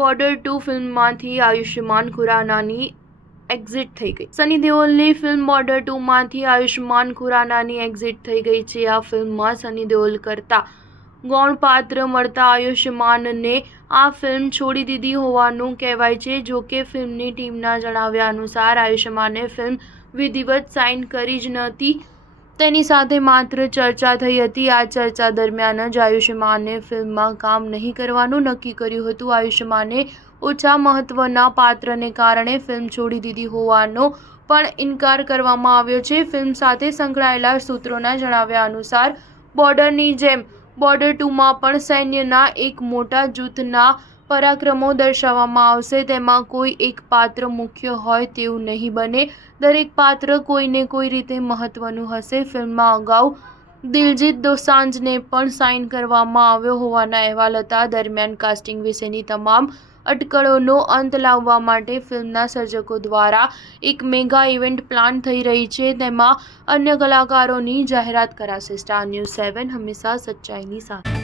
Border 2 ફિલ્મમાંથી Ayushman ખુરાનાની exit થઈ ગઈ। Sunny દેઓલની film border 2 માંથી આયુષ્માન ખુરાનાની એક્ઝિટ થઈ ગઈ છે। આ ફિલ્મમાં સની દેઓલ કરતા ગૌણ પાત્ર મળતા આયુષ્માનને આ ફિલ્મ છોડી દીધી હોવાનું કહેવાય છે। જો કે ફિલ્મની ટીમના જણાવ્યા અનુસાર આયુષ્માને ફિલ્મ વિધિવત સાઇન કરી જ નહોતી, તેની સાથે માત્ર ચર્ચા થઈ હતી। આ ચર્ચા દરમિયાન જ આયુષ્માને ફિલ્મમાં કામ નહીં કરવાનું નક્કી કર્યું હતું। આયુષ્માને ઓછા મહત્વના પાત્રને કારણે ફિલ્મ છોડી દીધી હોવાનો પણ ઇનકાર કરવામાં આવ્યો છે। ફિલ્મ સાથે સંકળાયેલા સૂત્રોના જણાવ્યા અનુસાર બોર્ડરની જેમ બોર્ડર 2માં પણ સૈન્યના એક મોટા જૂથના પરાક્રમો દર્શાવવામાં આવશે। તેમાં કોઈ એક પાત્ર મુખ્ય હોય તેવું નહીં બને, દરેક પાત્ર કોઈને કોઈ રીતે મહત્વનું હશે। ફિલ્મમાં અગાઉ દિલજીત દોસાંઝને પણ સાઇન કરવામાં આવ્યો હોવાના અહેવાલ હતા। દરમિયાન કાસ્ટિંગ વિશેની તમામ અટકળોનો અંત લાવવા માટે ફિલ્મના સર્જકો દ્વારા એક મેગા ઇવેન્ટ પ્લાન થઈ રહી છે। તેમાં અન્ય કલાકારોની જાહેરાત કરાશે। સ્ટાર ન્યૂઝ 7 હંમેશા સચ્ચાઈની સાથે।